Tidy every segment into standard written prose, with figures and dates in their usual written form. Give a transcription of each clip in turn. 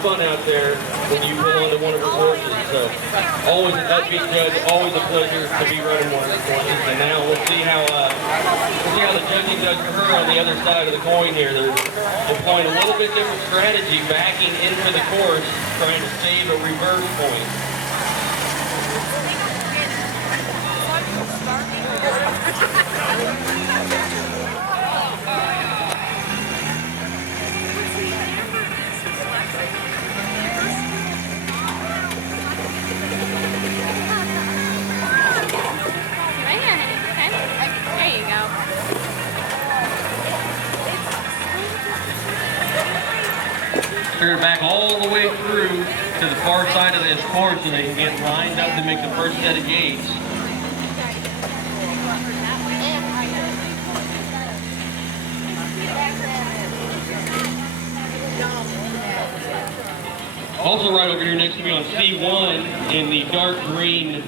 fun out there when you pull onto one of her horses. So always an upbeat judge, always a pleasure to be running one of these horses. And now we'll see how the judging does for her on the other side of the coin here. They're employing a little bit different strategy, backing into the course, trying to save a reverse point. They're back all the way through to the far side of this course so they can get lined up to make the first set of gates. Also right over here next to me on C1 in the dark green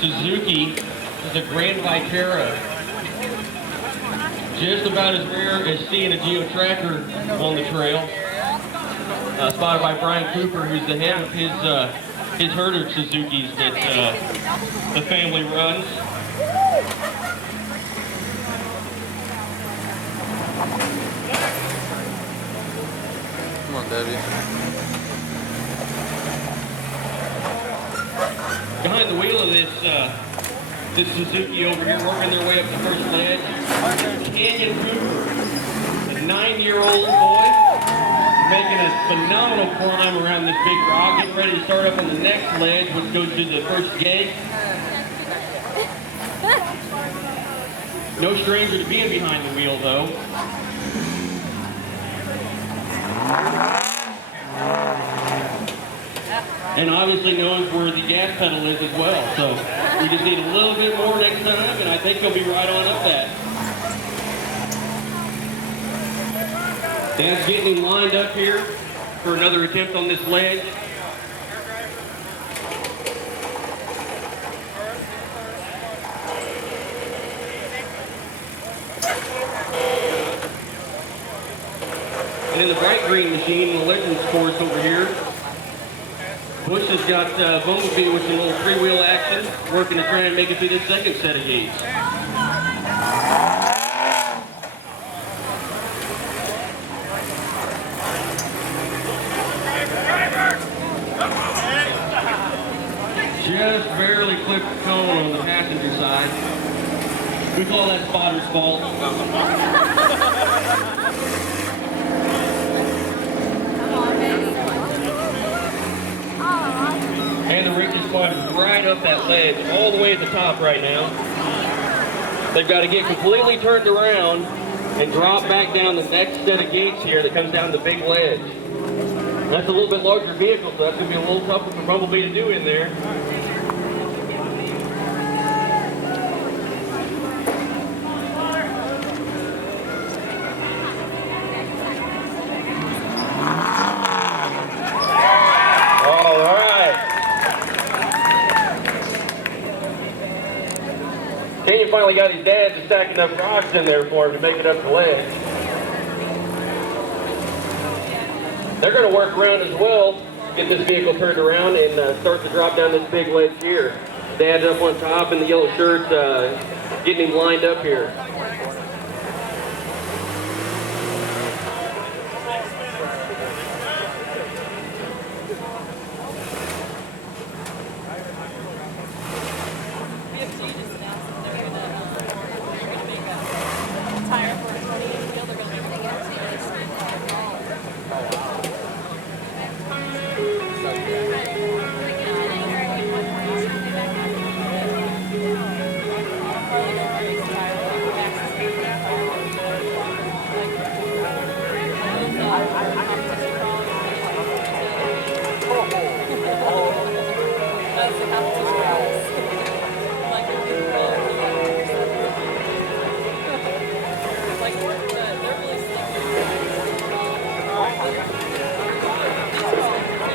Suzuki is a Grand Vitara. Just about as rare as seeing a Geo Tracker on the trail. Spotted by Brian Cooper, who's the head of his herd of Suzukis that the family runs. Come on, Debbie. Behind the wheel of this Suzuki over here, working their way up the first ledge, Canyon Cooper, a 9-year-old boy. Making a phenomenal climb around this big rock, getting ready to start up on the next ledge, which goes to the first gate. No stranger to being behind the wheel, though. And obviously knowing where the gas pedal is as well. So we just need a little bit more next time, and I think he'll be right on up that. Dad's getting him lined up here for another attempt on this ledge. And in the bright green machine, the Legends course over here, Bush has got Bumblebee with some little three-wheel action, working to try and make it through this second set of gates. Just barely clipped the cone on the passenger side. We call that spotter's fault. And the rig is spotted right up that ledge, all the way at the top right now. They've got to get completely turned around and drop back down the next set of gates here that comes down the big ledge. That's a little bit larger vehicle, so that's going to be a little tougher for Bumblebee to do in there. All right. Canyon finally got his dad to stack enough rocks in there for him to make it up the ledge. They're going to work around as well, get this vehicle turned around and start to drop down this big ledge here. Dad's up on top in the yellow shirt, getting him lined up here.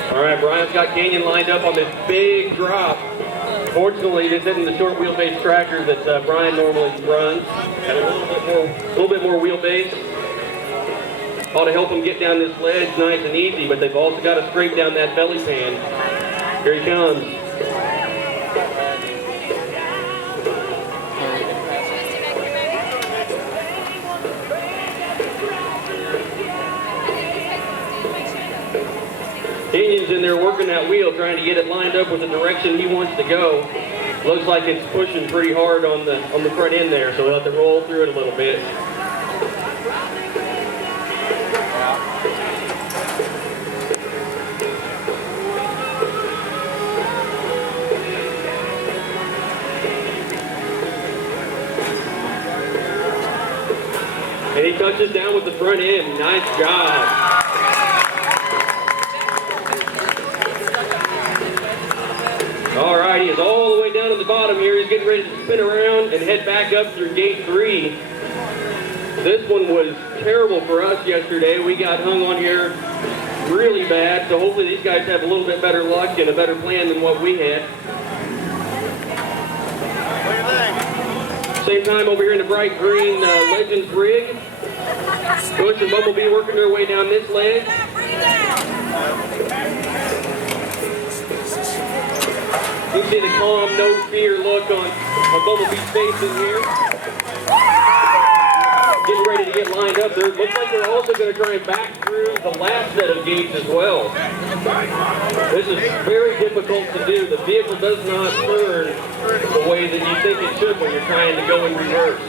All right, Brian's got Canyon lined up on this big drop. Fortunately, this isn't the short wheelbase tracker that Brian normally runs. Got a little bit more wheelbase. ought to help him get down this ledge nice and easy, but they've also got to scrape down that belly pan. Here he comes. Kenyon's in there working that wheel, trying to get it lined up with the direction he wants to go. Looks like it's pushing pretty hard on the front end there, so we'll have to roll through it a little bit. And he touches down with the front end. Nice job. All right, he is all the way down at the bottom here. He's getting ready to spin around and head back up through gate 3. This one was terrible for us yesterday. We got hung on here really bad, so hopefully these guys have a little bit better luck and a better plan than what we had. Same time over here in the bright green Legends rig. Bush and Bumblebee working their way down this ledge. You see the calm, no fear look on Bumblebee's face in here. Getting ready to get lined up. Looks like they're also going to try and back through the last set of gates as well. This is very difficult to do. The vehicle does not turn the way that you think it should when you're trying to go in reverse.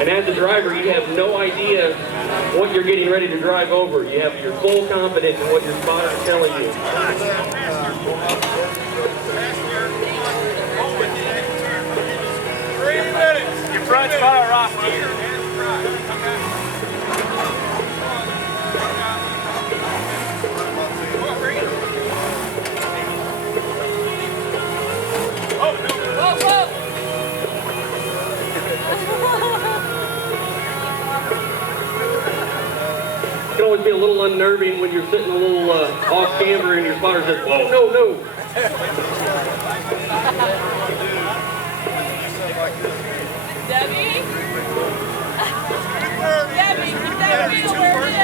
And as a driver, you have no idea what you're getting ready to drive over. You have your full confidence in what your spotter is telling you. 3 minutes. Your front spotter rock. It can always be a little unnerving when you're sitting a little off camber and your spotter says, "Oh, no, no." Debbie? Debbie, keep that wheel where it is.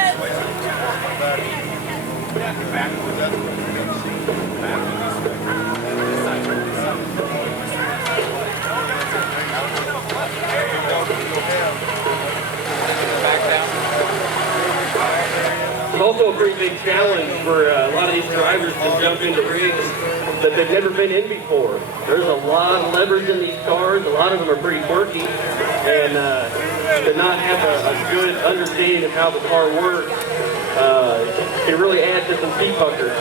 It's also a pretty big challenge for a lot of these drivers to jump into rigs that they've never been in before. There's a lot of leverage in these cars. A lot of them are pretty quirky, and to not have a good understanding of how the car works can really add to some seat puckers.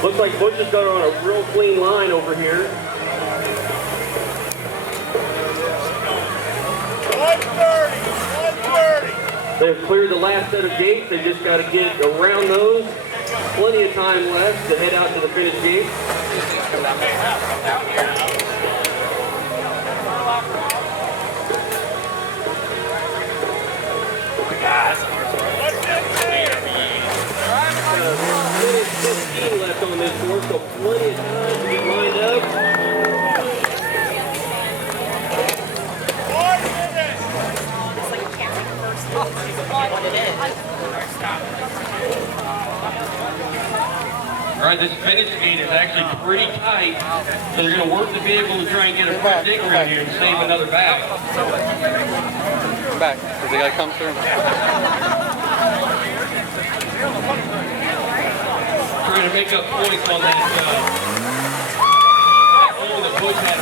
Looks like Bush has got her on a real clean line over here. 130. They've cleared the last set of gates. They just got to get around those. Plenty of time left to head out to the finish gate. Minute 15 left on this course, so plenty of time to get lined up. 1 minute. It's like you can't take the first one what it is. All right, this finish gate is actually pretty tight, so they're going to work the vehicle to try and get a quick dig around here and save another back. Back, because they got to come through. Trying to make up points on that hole that Bush had.